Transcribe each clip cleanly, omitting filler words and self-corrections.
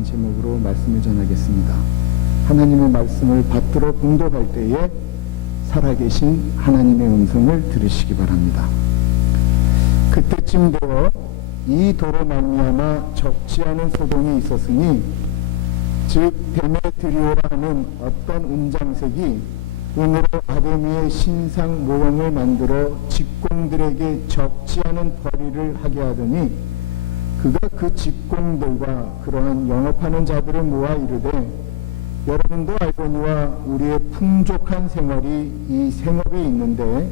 라는 제목으로 말씀을 전하겠습니다. 하나님의 말씀을 받들어 공독할 때에 살아계신 하나님의 음성을 들으시기 바랍니다. 그때쯤 되어 이 도로 말미암아 적지 않은 소동이 있었으니 즉 데메트리오라 하는 어떤 은장색이 은으로 아데미의 신상 모형을 만들어 직공들에게 적지 않은 벌이를 하게 하더니 그가 그 직공들과 그러한 영업하는 자들을 모아 이르되 여러분도 알거니와 우리의 풍족한 생활이 이 생업에 있는데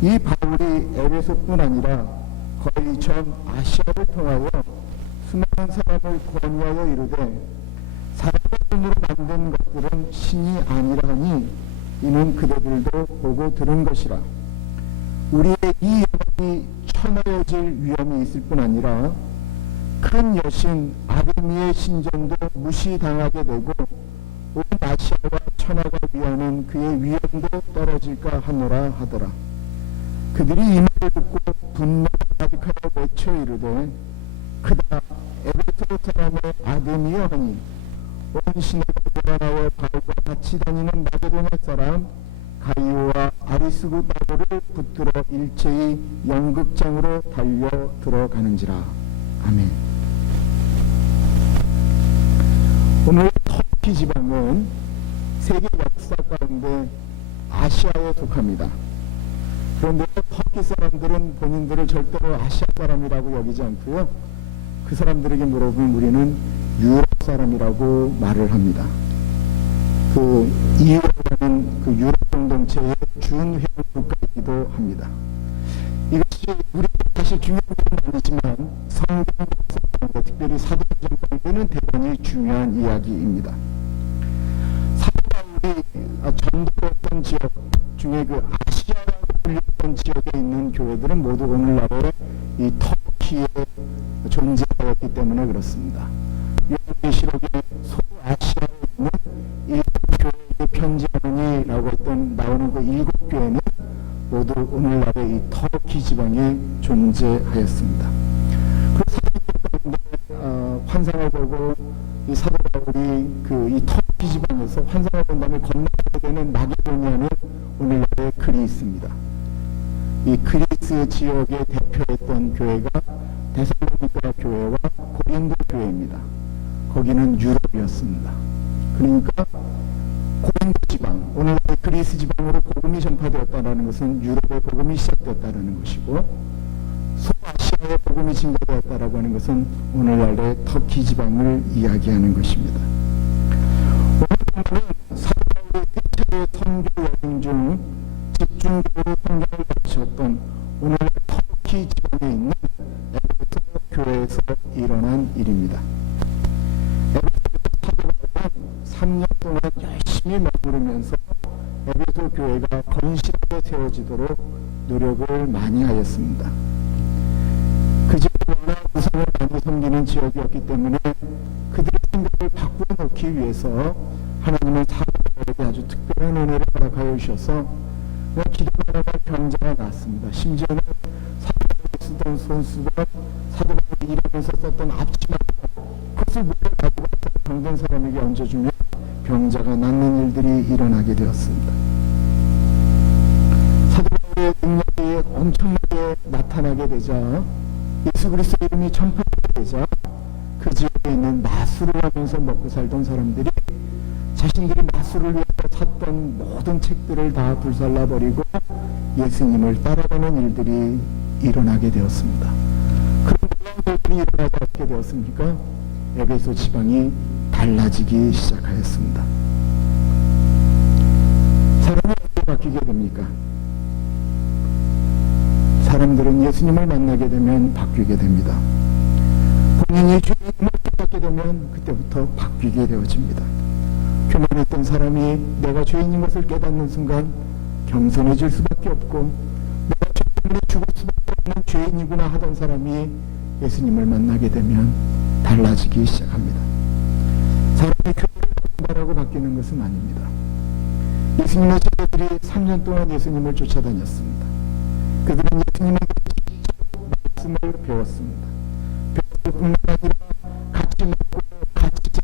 이 바울이 에베소뿐 아니라 거의 전 아시아를 통하여 수많은 사람을 권유하여 이르되 사람의 손으로 만든 것들은 신이 아니라 하니 이는 그대들도 보고 들은 것이라. 우리의 이 영혼이 천하여질 위험이 있을 뿐 아니라 큰 여신 아데미의 신전도 무시당하게 되고 온 아시아와 천하가 위하는 그의 위엄도 떨어질까 하노라 하더라. 그들이 이 말을 듣고 분노가 가득하여 외쳐 이르되 그다 에베소 사람의 아데미여 하니 온 시내가 도란하여 바울과 같이 다니는 마게도냐 사람 가이오와 아리스구바로를 붙들어 일제히 연극장으로 달려 들어가는지라. 아멘. 오늘 터키 지방은 세계 역사 가운데 아시아에 속합니다. 그런데 터키 사람들은 본인들을 절대로 아시아 사람이라고 여기지 않고요. 그 사람들에게 물어보면 우리는 유럽 사람이라고 말을 합니다. 그 EU라는 그 유럽 공동체의 준회원 국가이기도 합니다. 이것이 우리에게 사실 중요한 건 아니지만 성경 가운데 특별히 사도행전 가운데는 대단히 중요한 이야기입니다. 사도 바울이 전도했던 지역 중에 그 아시아라고 불렸던 지역에 있는 교회들은 모두 오늘날의 이 터키에 존재하였기 때문에 그렇습니다. 요한계시록에 소아시아에 있는 일곱 교회에게 편지하노니라고 했던 나오는 그 일곱 교회는 모두 오늘날의 이 터키 지방에 존재하였습니다. 그 사도들 가운데 환상을 보고 이 사도 바울이 그 이 터키 지방에서 환상을 본 다음에 건너가게 되는 마게도니아는 오늘날의 그리스입니다. 이 그리스 지역에 대표했던 교회가 데살로니가 교회와 고린도 교회입니다. 거기는 유럽이었습니다. 그러니까 고린도 지방, 오늘날의 그리스 지방으로 복음이 전파되었다는 것은 유럽의 복음이 시작되었다는 것이고 소아시아의 복음이 증가되었다라고 하는 것은 오늘날의 터키 지방을 이야기하는 것입니다. 오늘은 사도 바울의 세 선교 여행 중 집중적으로 성경을 가르쳤던 오늘날 터키 지방에 있는 에베소 교회에서 일어난 일입니다. 에베소 사도 바울은 3년 동안 열심히 머무르면서 에베소 교회가 건실하게 세워지도록 노력을 많이 하였습니다. 그 지역이 워낙 우상을 많이 섬기는 지역이었기 때문에 그들의 생각을 바꾸어 놓기 위해서 하나님은 사도 바울에게 아주 특별한 은혜를 허락하여 주셔서 기도만 하면 병자가 났습니다. 심지어는 사도 바울이 쓰던 손수건, 사도 바울이 일하면서 썼던 앞치마도 그것을 물에 가지고 병든 사람에게 얹어주면 병자가 낫는 일들이 일어나게 되었습니다. 사도 바울의 능력이 엄청나게 나타나게 되자 예수 그리스도 이름이 전파되게 되자 그 지역에 있는 마술을 하면서 먹고 살던 사람들이 자신들이 마술을 위해서 샀던 모든 책들을 다 불살라버리고 예수님을 따라가는 일들이 일어나게 되었습니다. 그런 일들이 일어나지 않게 되었습니까? 에베소 지방이 달라지기 시작하였습니다. 사람이 어떻게 바뀌게 됩니까? 사람들은 예수님을 만나게 되면 바뀌게 됩니다. 본인이 주님을 깨닫게 되면 그때부터 바뀌게 되어집니다. 교만했던 사람이 내가 죄인인 것을 깨닫는 순간 겸손해질 수밖에 없고 내가 죄 때문에 죽을 수밖에 없는 죄인이구나 하던 사람이 예수님을 만나게 되면 달라지기 시작합니다. 사람이 교회를 바꾼다라고 바뀌는 것은 아닙니다. 예수님의 제자들이 3년 동안 예수님을 쫓아다녔습니다. 그들은 예수님에게 직접 말씀을 배웠습니다. 배웠을 뿐만 아니라 같이 먹고 같이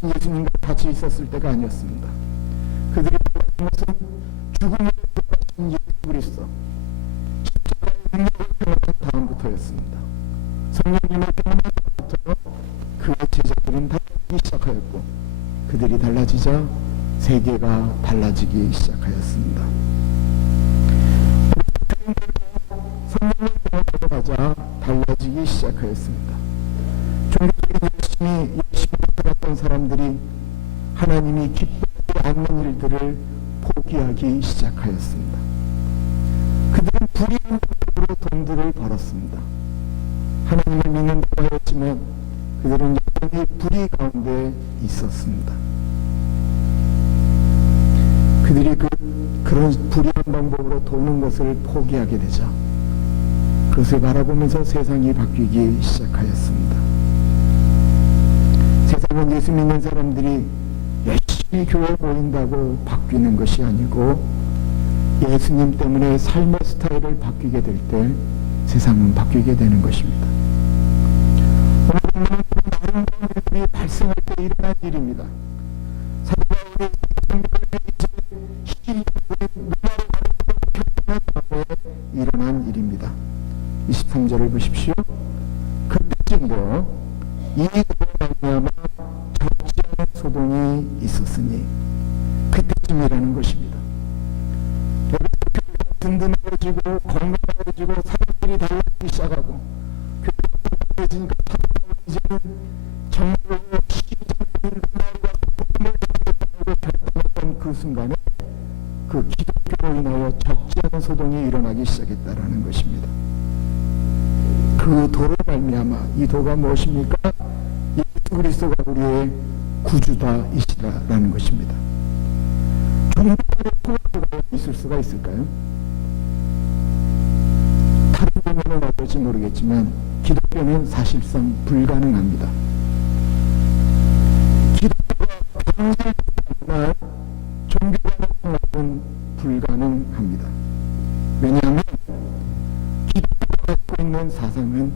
살아계신 예수님과 같이 있었을 때가 아니었습니다. 그들이 말하는 것은 죽음을 부활하신 예수 그리스도, 십자가의 능력을 경험한 다음부터였습니다. 성령님을 경험한 다음부터 그의 제자들은 달라지기 시작하였고, 그들이 달라지자 세계가 달라지기 시작하였습니다. 성령을 경험하고 나자 달라지기 시작하였습니다. 종교적인 열심히 살았던 사람들이 하나님이 기뻐하지 않는 일들을 포기하기 시작하였습니다. 그들은 불의한 방법으로 돈들을 벌었습니다. 하나님을 믿는다고 하였지만 그들은 여전히 불의 가운데 있었습니다. 그들이 그런 불의한 방법으로 도는 것을 포기하게 되자 그것을 바라보면서 세상이 바뀌기 시작하였습니다. 세상은 예수 믿는 사람들이 열심히 교회에 모인다고 바뀌는 것이 아니고 예수님 때문에 삶의 스타일을 바뀌게 될 때 세상은 바뀌게 되는 것입니다. 오늘 본문은 그런 아름다운 일들이 발생할 때 일어난 일입니다. 사도 바울이 일어난 일입니다. 23절을 보십시오. 그때쯤도 이 도로 말미암아 적지 않은 소동이 있었으니, 그때쯤이라는 것입니다. 교회가 든든해지고 건강해지고 사람들이 달라지기 시작하고 교회가 건강해지니까 이제는 정말로 시장을 결단했던 그 순간에 그 기독교로 인하여 적지 않은 소동이 일어나기 시작했다라는 것입니다. 그 도로 말미암아, 이 도가 무엇입니까? 예수 그리스도가 우리의 구주다이시라라는 것입니다. 종교간의 통합이 있을 수가 있을까요? 다른 종교는 어떨지 모르겠지만 기독교는 사실상 불가능합니다. 기독교가 병실지만 종교간의 통합은 불가능합니다. 왜냐하면 기독교가 갖고 있는 사상은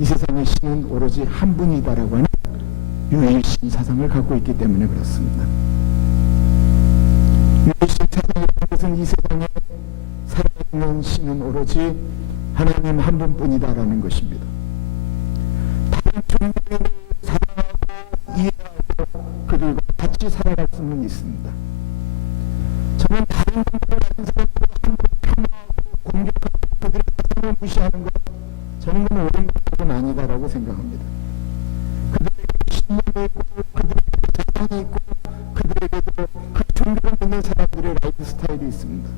이 세상의 신은 오로지 한 분이다라고 하는 유일신 사상을 갖고 있기 때문에 그렇습니다. 유일신 사상이라는 것은 이 세상에 살아있는 신은 오로지 하나님 한 분뿐이다라는 것입니다. 다른 종교인을 사랑하고 이해하고 그들과 같이 살아갈 수는 있습니다. 저는 다른 종교를 가진 사람들과 함께 폄하하고 공격하고 그들의 사상을 무시하는 것, 저는 그건 옳은 것은 아니다라고 생각합니다. 그들에게 신념이 있고 그들에게 재산이 있고 그들에게도 그 종교를 믿는 사람들의 라이프 스타일이 있습니다.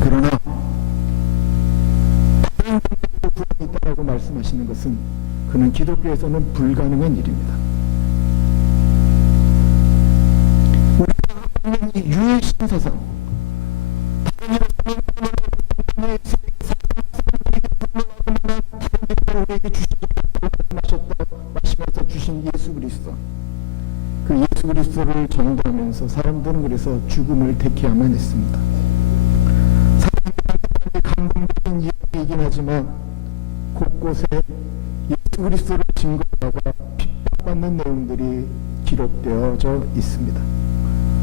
그러나 다른 종교에도 구원이 있다라고 말씀하시는 것은 그는 기독교에서는 불가능한 일입니다. 우리가 갖고 있는 이 유일신 사상, 다른 이들에게 우리에게 말씀하셔서 주신 예수 그리스도, 그 예수 그리스도를 전도하면서 사람들은 그래서 죽음을 택해야만 했습니다. 사람들한테 감동적인 이야기이긴 하지만 곳곳에 예수 그리스도를 증거하다가 핍박받는 내용들이 기록되어져 있습니다.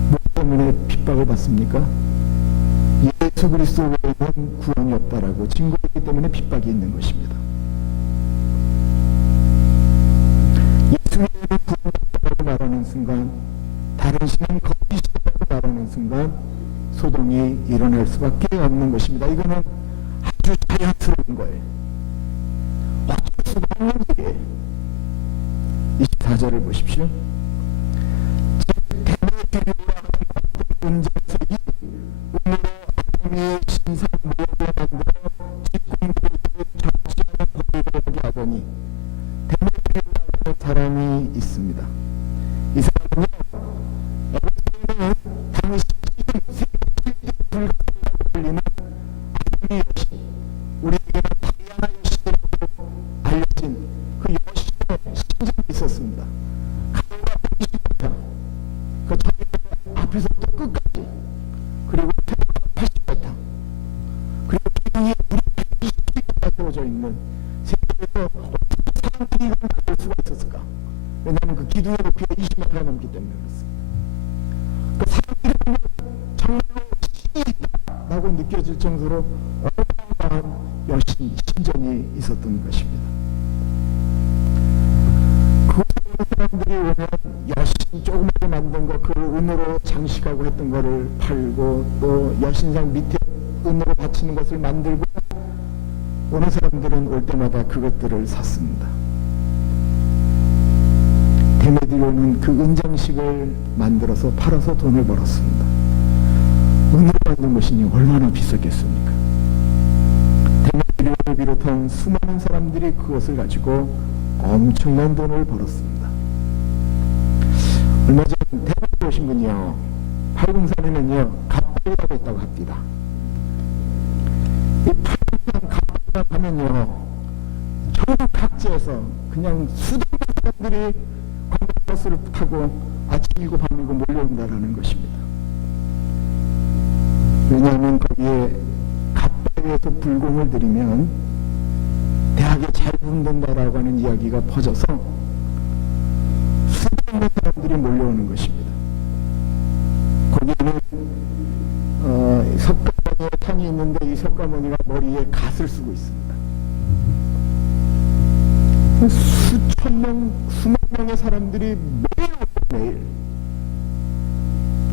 뭐 때문에 핍박을 받습니까? 예수 그리스도 외에는 구원이 없다라고 증거했기 때문에 핍박이 있는 것입니다. 예수 외에는 구원이 없다고 말하는 순간, 다른 신은 거짓이라고 말하는 순간 소동이 일어날 수밖에 없는 것입니다. 이거는 아주 자연스러운 거예요. 어쩔 수가 없는 일이에요. 24절을 보십시오. 데메트리오라 하는 은장색이 은으로 아tom의 신상 모형을 만들어 직공들에게 적지 않은 법을 하게 하더니, 데메트리오라는 사람이 있습니다. 이 사람은요, 에베소에는 당시 불가능하다고 불리는 아tom의 여신, 우리에게는 다이아나 여신이라고 알려진 그 여신의 신전이 있었습니다. 가로가 120m, 그 저희 앞에서부터 끝까지, 그리고 태도가 80m, 그리고 기둥이 물이 120m가 되어져 있는 세계에서 어떻게 사람들이 이걸 만들 수가 있었을까? 왜냐하면 그 기둥의 높이가 20m가 넘기 때문에 그렇습니다. 그 사람들이 정말로 신이 있다라고 느껴질 정도로 어마어마한 여신, 신전이 있었던 것입니다. 그 사람들이 오면 여신 조그맣게 만든 거 그 은으로 장식하고 했던 거를 팔고 또 여신상 밑에 은으로 받치는 것을 만들고 오는 사람들은 올 때마다 그것들을 샀습니다. 데메드리오는 그 은장식을 만들어서 팔아서 돈을 벌었습니다. 은으로 만든 것이니 얼마나 비쌌겠습니까? 데메드리오를 비롯한 수많은 사람들이 그것을 가지고 엄청난 돈을 벌었습니다. 얼마 전 대구에 오신 분이요, 팔공산에는요 갑발이라고 있다고 합니다. 이 팔공산 갑발 하면요 전국 각지에서 그냥 수많은 사람들이 관광버스를 타고 아침이고 밤이고 몰려온다라는 것입니다. 왜냐하면 거기에 갑발에서 불공을 들이면 대학에 잘 분된다라고 하는 이야기가 퍼져서 수많은 사람들이 몰려오는 것입니다. 거기는 석가모니의 탄이 있는데 이 석가모니가 머리에 갓을 쓰고 있습니다. 수천 명, 수만 명의 사람들이 매일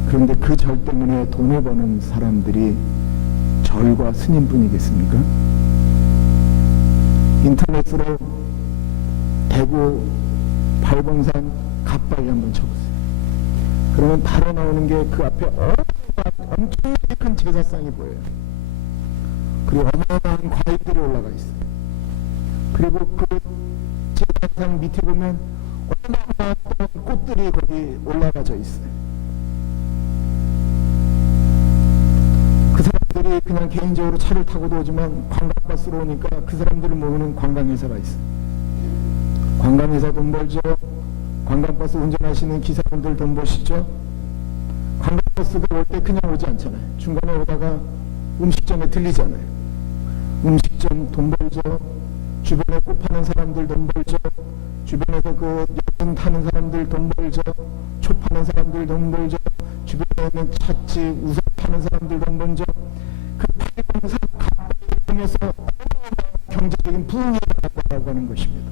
그런데 그 절 때문에 돈을 버는 사람들이 절과 스님뿐이겠습니까? 인터넷으로 대구 발봉산 갑바위 한번 쳐보세요. 그러면 바로 나오는 게 그 앞에 엄청나게 큰 제사상이 보여요. 그리고 어마어마한 과일들이 올라가 있어요. 그리고 그 제사상 밑에 보면 어마어마한 꽃들이 거기 올라가져 있어요. 그 사람들이 그냥 개인적으로 차를 타고도 오지만 관광버스로 오니까 그 사람들을 모으는 관광회사가 있어요. 관광회사 돈 벌죠. 관광버스 운전하시는 기사분들 돈 버시죠. 관광버스가 올 때 그냥 오지 않잖아요. 중간에 오다가 음식점에 들리잖아요. 음식점 돈 벌죠. 주변에 꽃 파는 사람들 돈 벌죠. 주변에서 그 여행 타는 사람들 돈 벌죠. 초 파는 사람들 돈 벌죠. 주변에 있는 찻집, 우산 파는 사람들 돈 벌죠. 그 팔공산 갑바위를 통해서 경제적인 부흥이 일어났다고 하는 것입니다.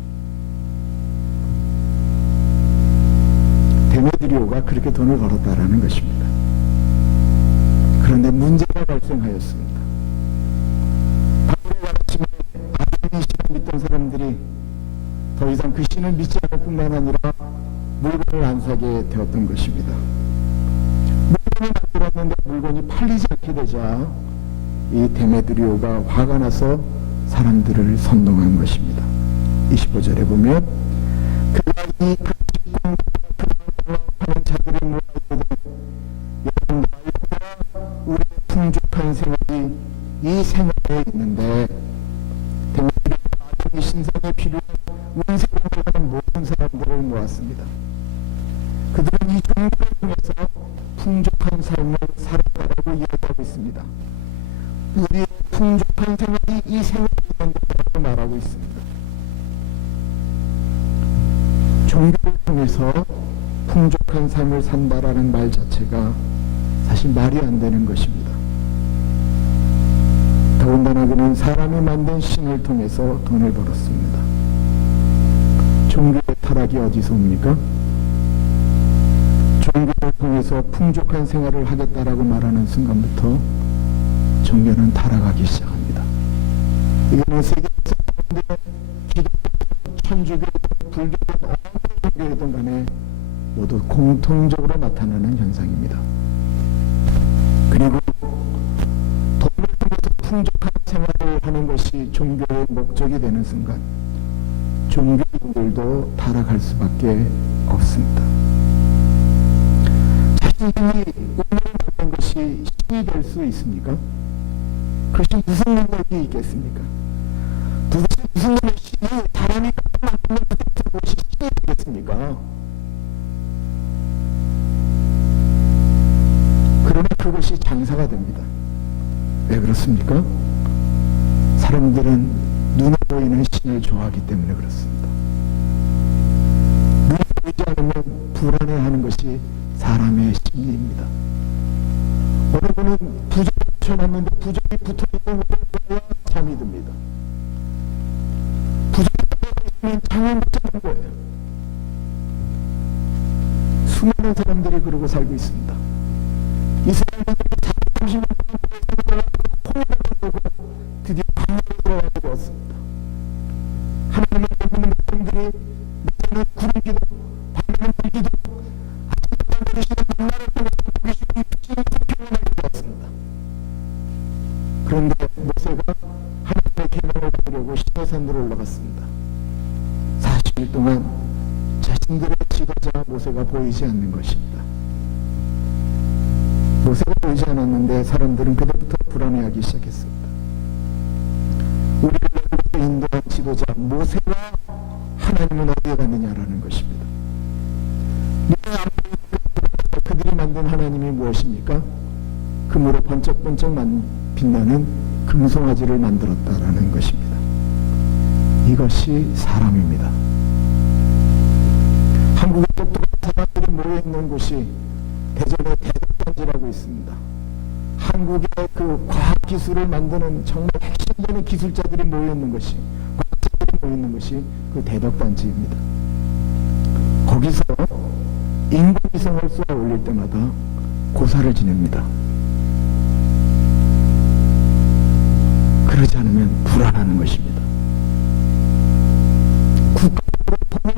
데메드리오가 그렇게 돈을 벌었다라는 것입니다. 그런데 문제가 발생하였습니다. 바울의 가르침에 아담이 신을 믿던 사람들이 더 이상 그 신을 믿지 않을 뿐만 아니라 물건을 안 사게 되었던 것입니다. 물건을 만들었는데 물건이 팔리지 않게 되자 이 데메드리오가 화가 나서 사람들을 선동한 것입니다. 25절에 보면 그가 이 급식공과 하는 자들을 모아이르되 여러분 알고 우리의 풍족한 생활이 이 생활에 있는데 데메드리오가 아담이 신상에 필요한 운세를 하는 모든 사람들을 모았습니다. 그들은 이 종교를 통해서 풍족한 삶을 살아가라고 이야기하고 있습니다. 우리의 풍족한 생활이 이 생활에 있는다고 말하고 있습니다. 종교를 통해서 풍족한 삶을 산다라는 말 자체가 사실 말이 안 되는 것입니다. 더군다나 그는 사람이 만든 신을 통해서 돈을 벌었습니다. 종교의 타락이 어디서 옵니까? 종교를 통해서 풍족한 생활을 하겠다라고 말하는 순간부터 종교는 타락하기 시작합니다. 이거는 세계에서 기독교, 천주교든 불교든 어느 종교이든 간에 모두 공통적으로 나타나는 현상입니다. 그리고 돈을 통해서 풍족한 생활을 하는 것이 종교의 목적이 되는 순간 종교인들도 타락할 수밖에 없습니다. 자신이 운을 만든 것이 신이 될 수 있습니까? 그것이 무슨 능력이 있겠습니까? 도대체 무슨 능력이 사람이 만드는 것이 신이 되겠습니까? 그러나 그것이 장사가 됩니다. 왜 그렇습니까? 사람들은 눈에 보이는 신을 좋아하기 때문에 그렇습니다. 눈에 보이는 심리입니다. 어느 분은 부적을 붙여놨는데 부적이 붙어있는 것을 잠이 듭니다. 부적이 붙어있으면 잠을 못 자는 거예요. 수많은 사람들이 그러고 살고 있습니다. 이 사람들이 30년 동안 콩을 보고 드디어 방으로 들어가게 되었습니다. 하나님을 믿는 사람들이 낮에는 구름기도 밤에는 불기도 아침에 들으시는 만나를 통해서 보기시고 입신이 표현하게 되었습니다. 그런데 모세가 하나님의 계명을 받으려고 시내산으로 올라갔습니다. 40일 동안 자신들의 지도자 모세가 보이지 않는 것입니다. 모세가 보이지 않았는데 사람들은 그때부터 불안해하기 시작했습니다. 우리를 인도한 지도자 모세와 하나님은 어디에 갔느냐라는 것입니다. 그들이 만든 하나님이 무엇입니까? 금으로 번쩍번쩍 빛나는 금송아지를 만들었다라는 것입니다. 이것이 사람입니다. 한국의 똑똑한 사람들이 모여있는 곳이 대전의 대덕단지라고 있습니다. 한국의 그 과학기술을 만드는 정말 핵심적인 기술자들이 모여있는 것이, 과학자들이 모여있는 것이 그 대덕단지입니다. 거기서 인공위성을 쏘아 올릴 때마다 고사를 지냅니다. 그러지 않으면 불안하는 것입니다. 국가적으로 돈을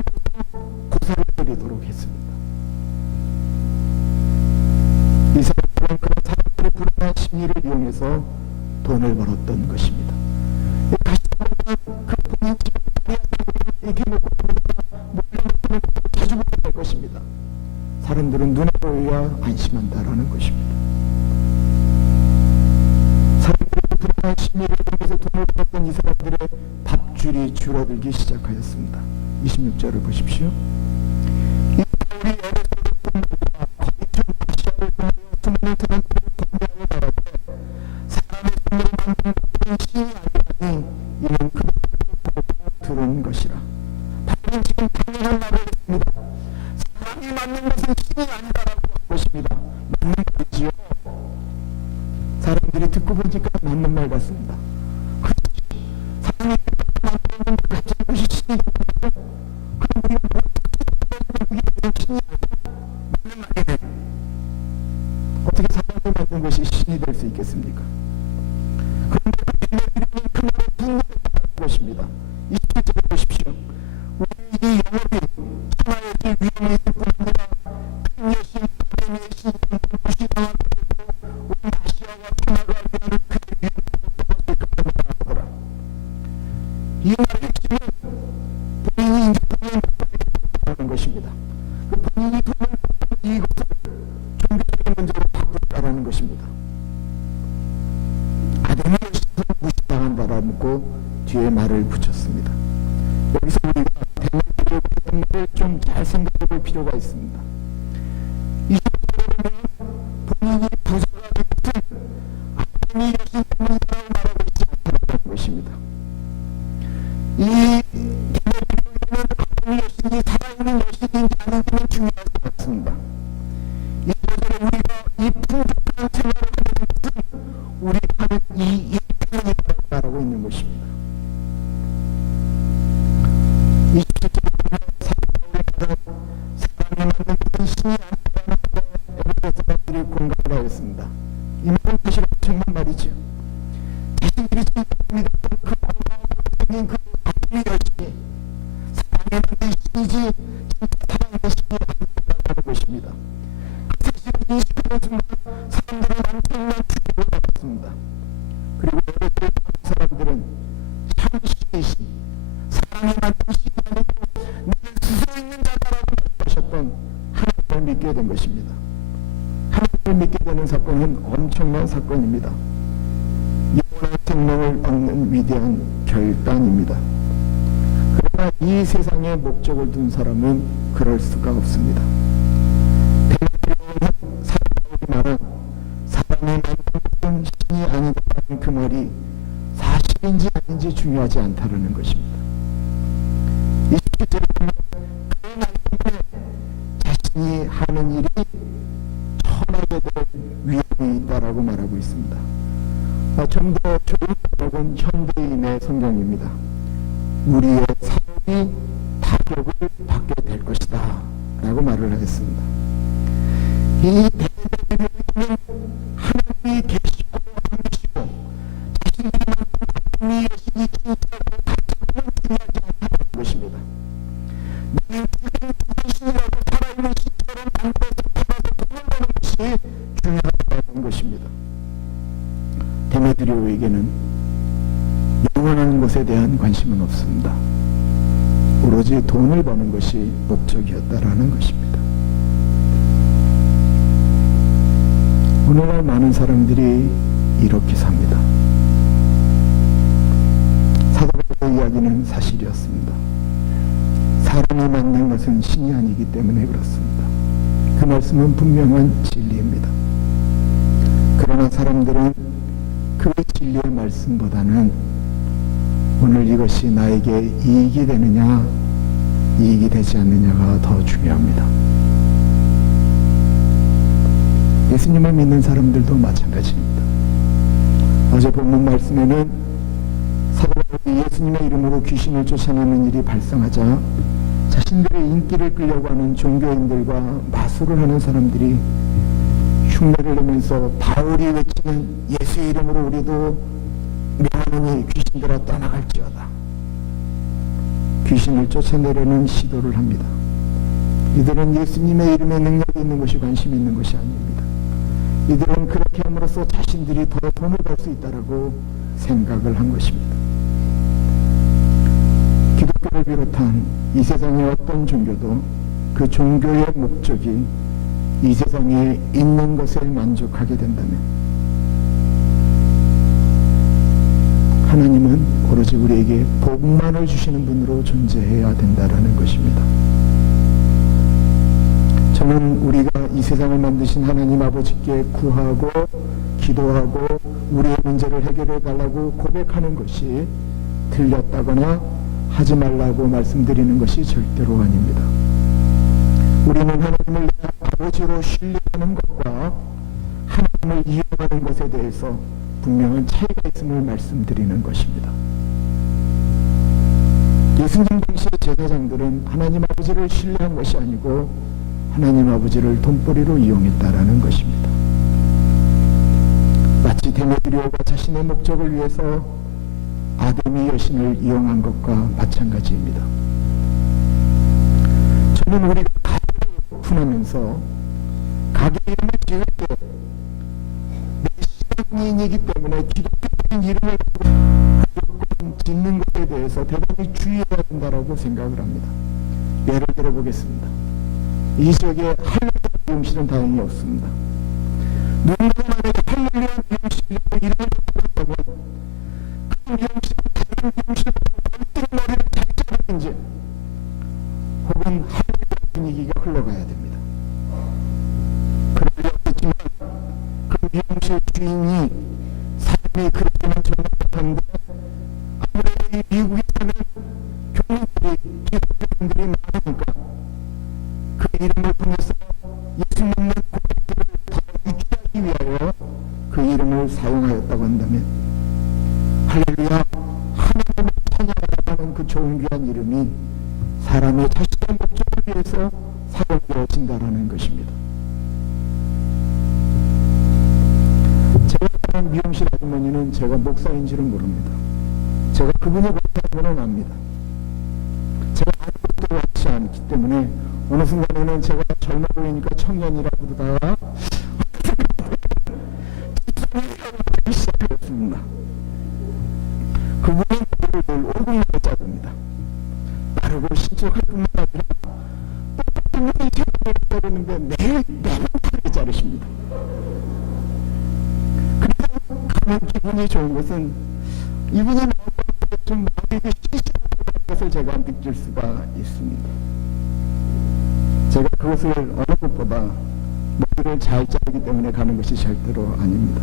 고사를 드리도록 했습니다. 이 사람들은 그런 사람들의 불안한 심리를 이용해서 돈을 벌었던 것입니다. 다시 한번 그 본인 집에 이렇게 놓고 몰려놓고는 자주 보게 될 것입니다. 사람들은 눈에 보여야 안심한다라는 것입니다. 사람들의 불안한 심리를 통해서 돈을 벌었던 이 사람들의 밥줄이 줄어들기 시작하였습니다. 26절을 보십시오. 이 우리 어렸을 때부터 거의 아시아를 통하여 수많은 사람들을 공개하여 말하되 사람의 손으로 만든 것들은 신이 아니라니 이는 그들을 보고 들은 것이라. 바울은 지금 당연한 말을 했습니다. 사람이 만든 것은 신이 아니다라고 한 것입니다. 맞는 말이지요. 사람들이 듣고 보니까 맞는 말 같습니다. 그렇지. 사람이 만든 가진 것이 신이 아니고 그럼 우리가 그게 신이 아니고 맞는 말이네. 어떻게 사람이 만든 것이 신이 될 수 있겠습니까? 그런데 그 비밀이라는 그 말의 분노를 받는 것입니다. 27절에 보십시오. 우리 이 영혼이 천하의 길 위험에 있을 뿐 아니라 큰 여신 아베니의 신이 무시당하고 우리 아시아와 천하가 위하는 그 위험을 어떻게 하더라. 이 말의 핵심은 본인이 이제 돈을 받는 것입니다. 그 본인이 돈을 받는 이것을 종교적인 문제로 바꾸었다라는 것입니다. 아담이 여신을 무시당한다라고 뒤에 말을 붙였습니다. 여기서 우리가 대목으로 했던 것을 좀 잘 생각해 볼 필요가 있습니다. 20절에 보면 본인이 부자가 됐든 아담이 여신 때문이라고 말하고 있지 않다는 것입니다. 이 대목으로는 아담이 여신이 살아있는 여신인지 아닌지는 중요하지 않습니다. 20절에 우리가 이 풍족한 생활을 하게 된 것은 우리 하는 이 일편이라고 말하고 있는 것입니다. 27절에 보면 사람이 만든 것은 신이 아니라는 것에 에베소 사람들이 공감을 하였습니다. 이 말은 사실 엄청난 말이죠. 자신들이 지금 믿었던 그 생긴 그 아픔이 열심히 사람이 만든 신이지 진짜 살아있는 신이 아니라는 것입니다. 그 사실을 인식하는 순간 사람들은 엄청난 충격을 받았습니다. 그리고 어렸을 사람들은 참신이신 사람이 만든 신이 아니고 내가 스스로 있는 자다라고 말씀하셨던 하나님을 믿게 된 것입니다. 하나님을 믿게 되는 사건은 엄청난 사건입니다. 영원한 생명을 얻는 위대한 결단입니다. 그러나 이 세상에 목적을 둔 사람은 그럴 수가 없습니다. 사람의 말은 사람이 만든 것은 신이 아니다라는 그 말이 사실인지 아닌지 중요하지 않다라는 것입니다. 27절에 보면 그 말 때문에 자신이 하는 일이 있습니다. 좀 더 좋은 번역은 현대인의 성경입니다. 우리의 삶이 타격을 받게 될 것이다 라고 말을 하겠습니다. 이 대대적인 하나님이 계시고 안 계시고 자신들이 만든 하나님이 계시니 진짜라고 가르쳐보면 중요하지 않다는 것입니다. 나는 신이라고 살아있는 신처럼 만들어서 팔아서 돈을 버는 것이 중요하다는 것입니다. 데메드리오에게는 영원한 것에 대한 관심은 없습니다. 오로지 돈을 버는 것이 목적이었다라는 것입니다. 오늘날 많은 사람들이 이렇게 삽니다. 사도 바울의 이야기는 사실이었습니다. 사람이 만든 것은 신이 아니기 때문에 그렇습니다. 그 말씀은 분명한 진리입니다. 그러나 사람들은 그 진리의 말씀보다는 오늘 이것이 나에게 이익이 되느냐 이익이 되지 않느냐가 더 중요합니다. 예수님을 믿는 사람들도 마찬가지입니다. 어제 본문 말씀에는 사도 바울이 예수님의 이름으로 귀신을 쫓아내는 일이 발생하자 자신들의 인기를 끌려고 하는 종교인들과 마술을 하는 사람들이 흉내를 내면서 바울이 외치는 예수의 이름으로 우리도 명하노니 귀신들아 떠나갈지어다. 귀신을 쫓아내려는 시도를 합니다. 이들은 예수님의 이름에 능력이 있는 것이 관심이 있는 것이 아닙니다. 이들은 그렇게 함으로써 자신들이 더 돈을 벌 수 있다라고 생각을 한 것입니다. 기독교를 비롯한 이 세상의 어떤 종교도 그 종교의 목적이 이 세상에 있는 것에 만족하게 된다면 하나님은 오로지 우리에게 복만을 주시는 분으로 존재해야 된다라는 것입니다. 저는 우리가 이 세상을 만드신 하나님 아버지께 구하고 기도하고 우리의 문제를 해결해 달라고 고백하는 것이 틀렸다거나 하지 말라고 말씀드리는 것이 절대로 아닙니다. 우리는 하나님을 내 아버지로 신뢰하는 것과 하나님을 이용하는 것에 대해서 분명한 차이가 있음을 말씀드리는 것입니다. 예수님 당시의 제사장들은 하나님 아버지를 신뢰한 것이 아니고 하나님 아버지를 돈벌이로 이용했다라는 것입니다. 마치 데메드리오가 자신의 목적을 위해서 아데미 여신을 이용한 것과 마찬가지입니다. 저는 우리가 가게를 오픈하면서 가게 이름을 지을 때 메시아인이기 때문에 기독교적인 이름을 무조건 짓는 것에 대해서 대단히 주의해야 된다고 생각을 합니다. 예를 들어 보겠습니다. 이 지역에 할렐루야 미용실은 다행히 없습니다. 누군가 만약에 할렐루야 미용실이라고 이름을 바꾼다면 그 미용실은 다른 미용실보다 얼마나 머리를 잘 자르는지 혹은 할렐루야 분위기가 흘러가야 됩니다. 그러려 했지만 그 미용실 주인이 사람이 그렇게는 정말 못한데 아무래도 이 미국에 사는 교민들이 기독교인들이 많으니까 그 이름을 통해서 예수 믿는 고객들을 더 유치하기 위하여 그 이름을 사용하였다고 한다면 할렐루야 하나님을 찬양하는 그 좋은 귀한 이름이 사람의 자신의 목적을 위해서 사용되어진다라는 것입니다. 제가 아는 미용실 아주머니는 제가 목사인지는 모릅니다. 제가 그분이 목사인 건 압니다. 제가 아는 것도 많지 않기 때문에 어느 순간에는 제가 젊어 보이니까 청년이라 부르다가 시작하였습니다. 그분은 머리를 늘 5분만에 자릅니다. 빠르고 신속할 뿐만 아니라 똑같은 분이 제 머리를 자르는데 매번 다르게 자르십니다. 그래서 가면 기분이 좋은 것은 이분이 좀 머리가 시시하다는 것을 제가 느낄 수가 있습니다. 제가 그것을 어느 것보다 머리를 잘 자르기 때문에 가는 것이 절대로 아닙니다.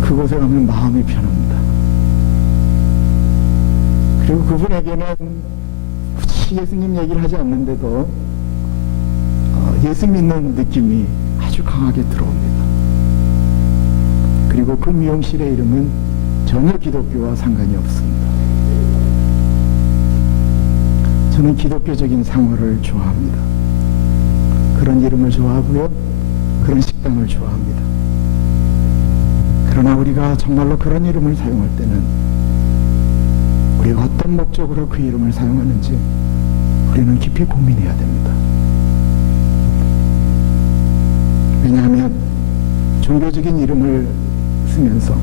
그곳에 가면 마음이 편합니다. 그리고 그분에게는 굳이 예수님 얘기를 하지 않는데도 예수 믿는 느낌이 아주 강하게 들어옵니다. 그리고 그 미용실의 이름은 전혀 기독교와 상관이 없습니다. 저는 기독교적인 상호를 좋아합니다. 그런 이름을 좋아하고요. 그런 식당을 좋아합니다. 그러나 우리가 정말로 그런 이름을 사용할 때는 우리가 어떤 목적으로 그 이름을 사용하는지 우리는 깊이 고민해야 됩니다. 왜냐하면 종교적인 이름을 쓰면서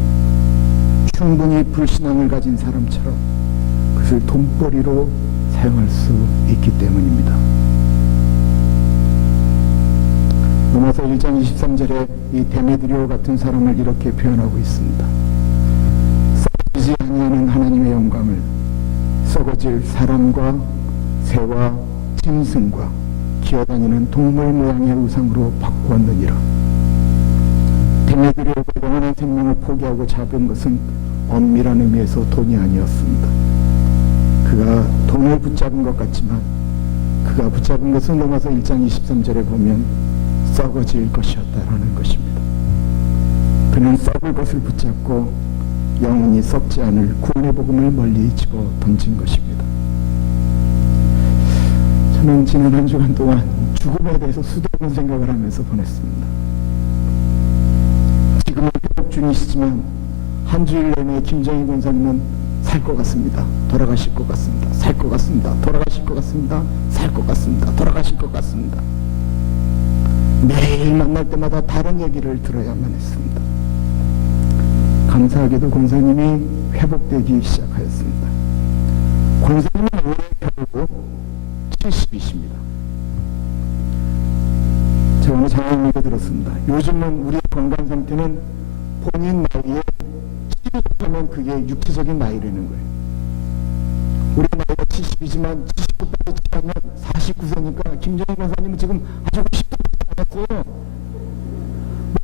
충분히 불신앙을 가진 사람처럼 그것을 돈벌이로 사용할 수 있기 때문입니다. 로마서 1장 23절에 이 데메드리오 같은 사람을 이렇게 표현하고 있습니다. 썩어지지 아니하는 하나님의 영광을 썩어질 사람과 새와 짐승과 기어다니는 동물 모양의 우상으로 바꾸었느니라. 데메드리오가 영원한 생명을 포기하고 잡은 것은 엄밀한 의미에서 돈이 아니었습니다. 그가 돈을 붙잡은 것 같지만 그가 붙잡은 것은 로마서 1장 23절에 보면 썩어질 것이었다라는 것입니다. 그는 썩을 것을 붙잡고 영원히 썩지 않을 구원의 복음을 멀리 집어 던진 것입니다. 저는 지난 한 주간 동안 죽음에 대해서 수많은 생각을 하면서 보냈습니다. 지금은 회복 중이시지만 한 주일 내내 김정희 권사님은 살 것 같습니다. 돌아가실 것 같습니다. 살 것 같습니다. 돌아가실 것 같습니다. 살 것 같습니다. 돌아가실 것 같습니다. 매일 만날 때마다 다른 얘기를 들어야만 했습니다. 감사하게도 권사님이 회복되기 시작하였습니다. 권사님은 올해 겨우 70이십니다. 제가 오늘 장로님 얘기 들었습니다. 요즘은 우리 건강 상태는 본인 나이에 70이 하면 그게 육체적인 나이라는 거예요. 우리 나이가 70이지만 79까지 치면 49세니까 김정희 권사님은 지금 아주 50대 않았어요.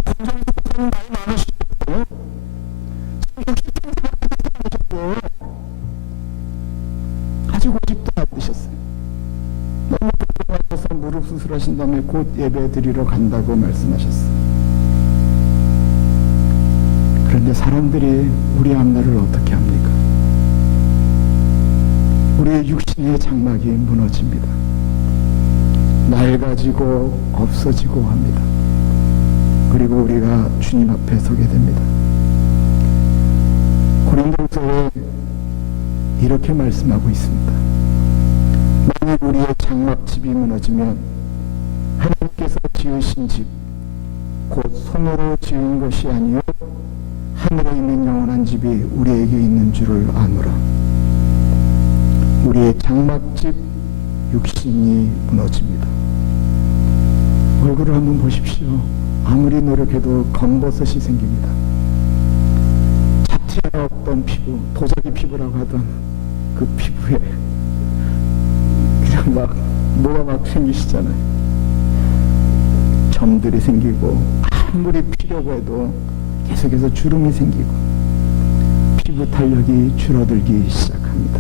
김정희 권사님 나이 많으시고요. 지금 60세까지 아직 50도 안 되셨어요. 너무 걱정하셔서 무릎 수술하신 다음에 곧 예배 드리러 간다고 말씀하셨어요. 그런데 사람들이 우리 앞날을 어떻게 합니까? 우리의 육신의 장막이 무너집니다. 낡아지고 없어지고 합니다. 그리고 우리가 주님 앞에 서게 됩니다. 고린도서에 이렇게 말씀하고 있습니다. 만일 우리의 장막집이 무너지면 하나님께서 지으신 집, 곧 손으로 지은 것이 아니요 하늘에 있는 영원한 집이 우리에게 있는 줄을 아노라. 우리의 장막집 육신이 무너집니다. 얼굴을 한번 보십시오. 아무리 노력해도 검버섯이 생깁니다. 잡티 하나 없던 피부, 도자기 피부라고 하던 그 피부에 그냥 막 뭐가 막 생기시잖아요. 점들이 생기고 아무리 피려고 해도 계속해서 주름이 생기고 피부 탄력이 줄어들기 시작합니다.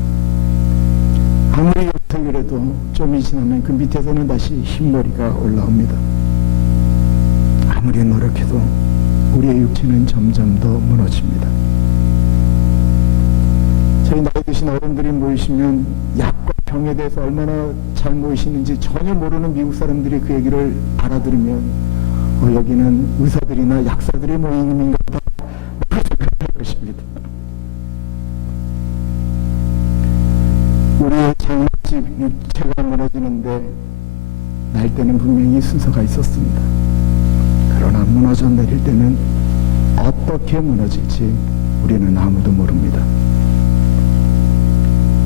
아무리 염색을 해도 좀이 지나면 그 밑에서는 다시 흰머리가 올라옵니다. 아무리 노력해도 우리의 육체는 점점 더 무너집니다. 저희 나이 드신 어른들이 모이시면 약과 병에 대해서 얼마나 잘 모이시는지 전혀 모르는 미국 사람들이 그 얘기를 알아들으면 여기는 의사들이나 약사들의 모임인가 보다 생각할 것입니다. 우리의 장막집 육체가 무너지는데 날 때는 분명히 순서가 있었습니다. 그러나 무너져 내릴 때는 어떻게 무너질지 우리는 아무도 모릅니다.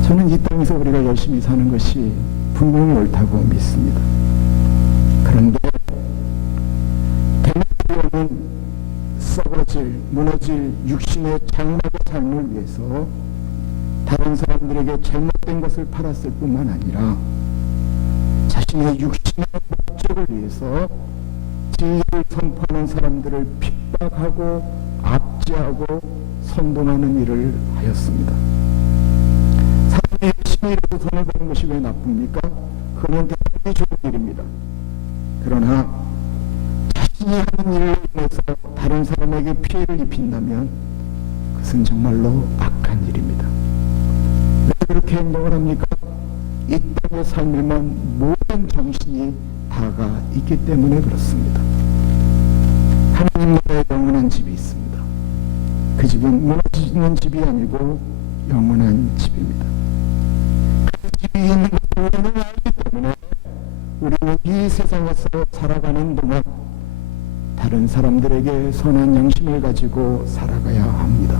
저는 이 땅에서 우리가 열심히 사는 것이 분명히 옳다고 믿습니다. 그런데 데메드리오는 썩어질, 무너질 육신의 장막의 삶을 위해서 다른 사람들에게 잘못된 것을 팔았을 뿐만 아니라 자신의 육신의 목적을 위해서 진리를 선포하는 사람들을 핍박하고 압제하고 선동하는 일을 하였습니다. 사람이 열심히 일해서 돈을 버는 것이 왜 나쁩니까? 그건 대단히 좋은 일입니다. 그러나 자신이 하는 일로 인해서 다른 사람에게 피해를 입힌다면 그것은 정말로 악한 일입니다. 왜 그렇게 행동을 합니까? 이 땅에 살면 모든 정신이 다가 있기 때문에 그렇습니다. 하나님 나라의 영원한 집이 있습니다. 그 집은 무너지는 집이 아니고 영원한 집입니다. 그 집이 있는 것을 우리는 알기 때문에 우리는 이 세상에서 살아가는 동안 다른 사람들에게 선한 양심을 가지고 살아가야 합니다.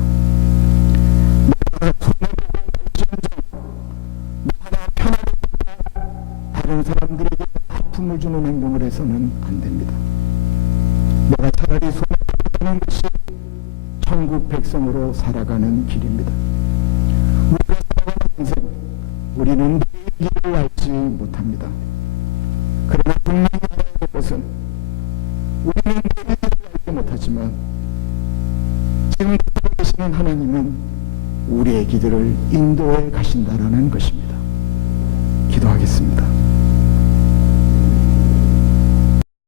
내가 손해보고 발전자, 내가 편하게 다른 사람들에게 아픔을 주는 행동을 해서는 안 됩니다. 내가 차라리 손해보고 사는 것이 천국 백성으로 살아가는 길입니다. 우리가 살아가는 인생, 우리는 내일 길을 알지 못합니다. 그러나 분명히 알아야 할 것은 우리는 내일 길을 알지 못하지만 지금 계시는 하나님은 우리의 길을 인도해 가신다라는 것입니다. 기도하겠습니다.